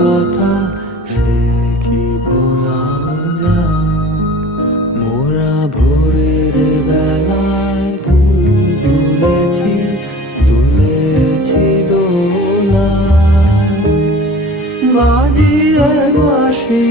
কথা সে কি ভোলা যায়? মোরা ভোরের বেলায় ফুল তুলেছি দোলায়, বাজিয়ে বাঁশি